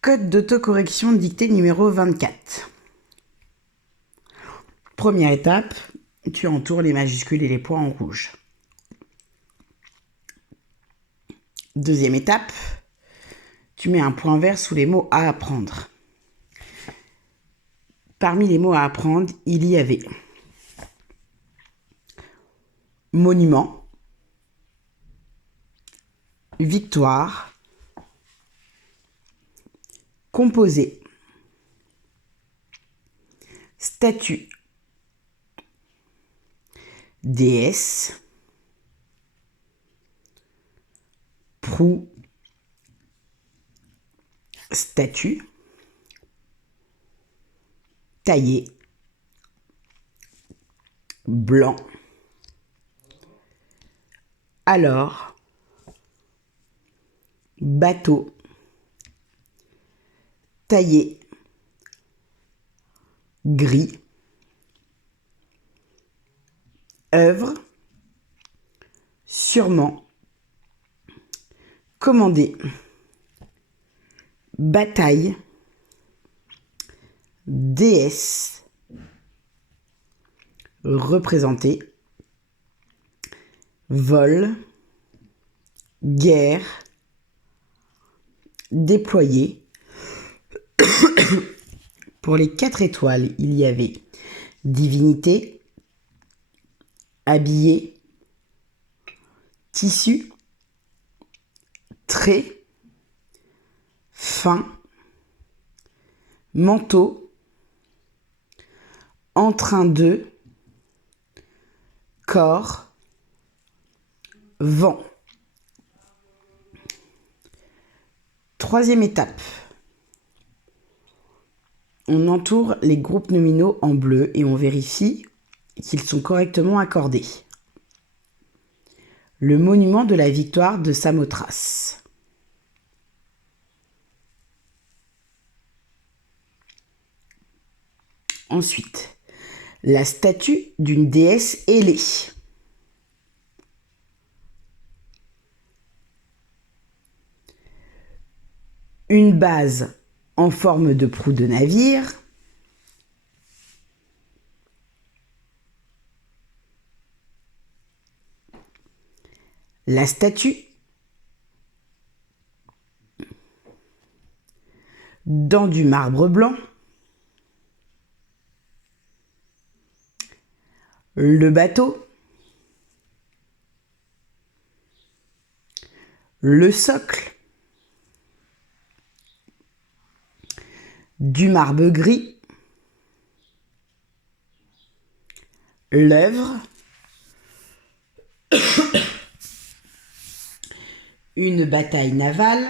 Code d'autocorrection dictée numéro 24. Première étape, tu entoures les majuscules et les points en rouge. Deuxième étape, tu mets un point vert sous les mots à apprendre. Parmi les mots à apprendre, il y avait monument, victoire, composé, statue, déesse, proue, statue, taillé, blanc, alors, bateau, taillé, gris, œuvre, sûrement, commandé, bataille, déesse, représenté, vol, guerre, déployé. Pour les 4 étoiles, il y avait divinité, habillé, tissu, trait, fin, manteau, en train de, corps, vent. Troisième étape. On entoure les groupes nominaux en bleu et on vérifie qu'ils sont correctement accordés. Le monument de la victoire de Samothrace. Ensuite, la statue d'une déesse ailée. Une base en forme de proue de navire. La statue. Dans du marbre blanc. Le bateau. Le socle. Du marbre gris. L'œuvre. Une bataille navale.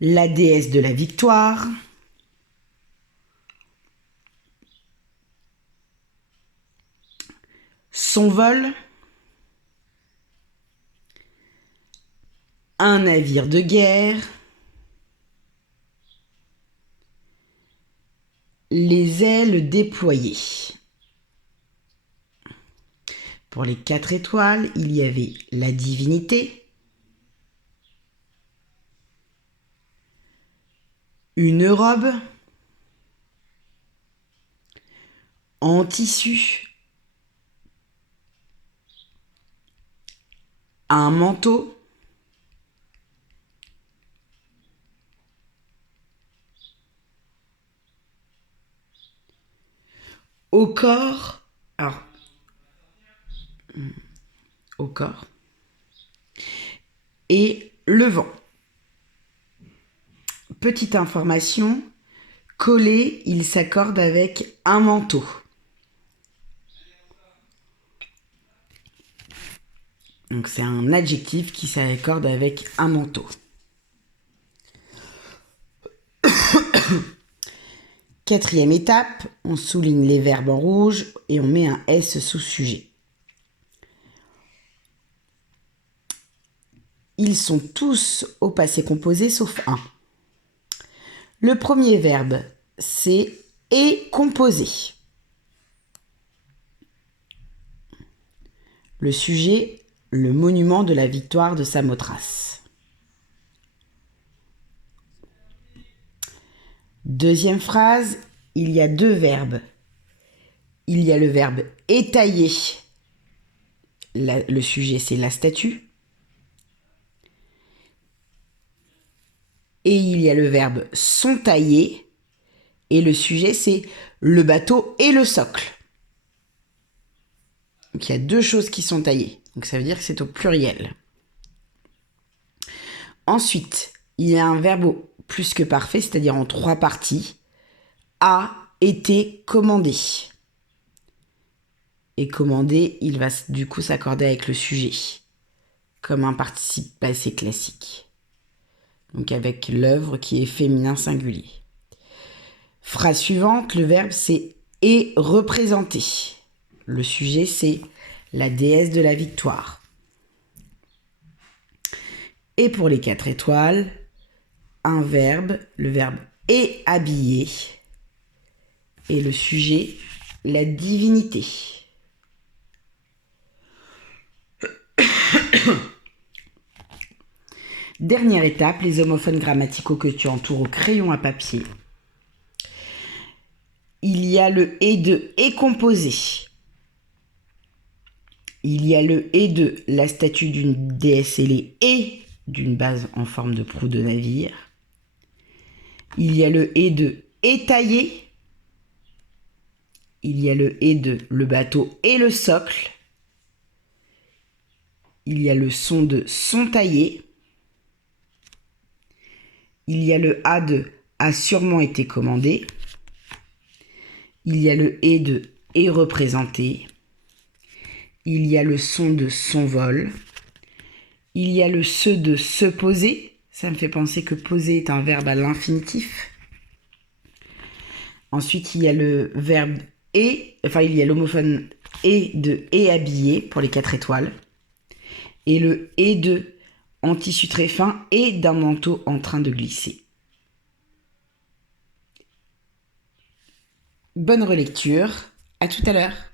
La déesse de la victoire. Son vol. Un navire de guerre. Les ailes déployées. Pour les 4 étoiles, il y avait la divinité, une robe, en tissu, un manteau, au corps, au corps, et le vent. Petite information, collé, il s'accorde avec un manteau. Donc c'est un adjectif qui s'accorde avec un manteau. Quatrième étape, on souligne les verbes en rouge et on met un S sous sujet. Ils sont tous au passé composé sauf un. Le premier verbe, c'est est composé. Le sujet, le monument de la victoire de Samothrace. Deuxième phrase, il y a deux verbes. Il y a le verbe étailler. Le sujet, c'est la statue. Et il y a le verbe sont taillés. Et le sujet, c'est le bateau et le socle. Donc il y a deux choses qui sont taillées. Donc ça veut dire que c'est au pluriel. Ensuite, il y a un verbe au plus que parfait, c'est-à-dire en trois parties. A été commandé. Et commandé, il va du coup s'accorder avec le sujet, comme un participe passé classique. Donc avec l'œuvre qui est féminin singulier. Phrase suivante, le verbe c'est est représenté. Le sujet c'est la déesse de la victoire. Et pour les 4 étoiles, un verbe, le verbe est habillé. Et le sujet, la divinité. Dernière étape, les homophones grammaticaux que tu entoures au crayon à papier. Il y a le et de est composé. Il y a le et de la statue d'une déesse ailée et d'une base en forme de proue de navire. Il y a le et de est taillé. Il y a le et de le bateau et le socle. Il y a le son de sont taillés. Il y a le a de a sûrement été commandé. Il y a le et de est représenté. Il y a le son de son vol. Il y a le se de se poser. Ça me fait penser que poser est un verbe à l'infinitif. Ensuite, il y a le verbe et, il y a l'homophone et de est habillé pour les 4 étoiles. Et le et de en tissu très fin et d'un manteau en train de glisser. Bonne relecture. À tout à l'heure.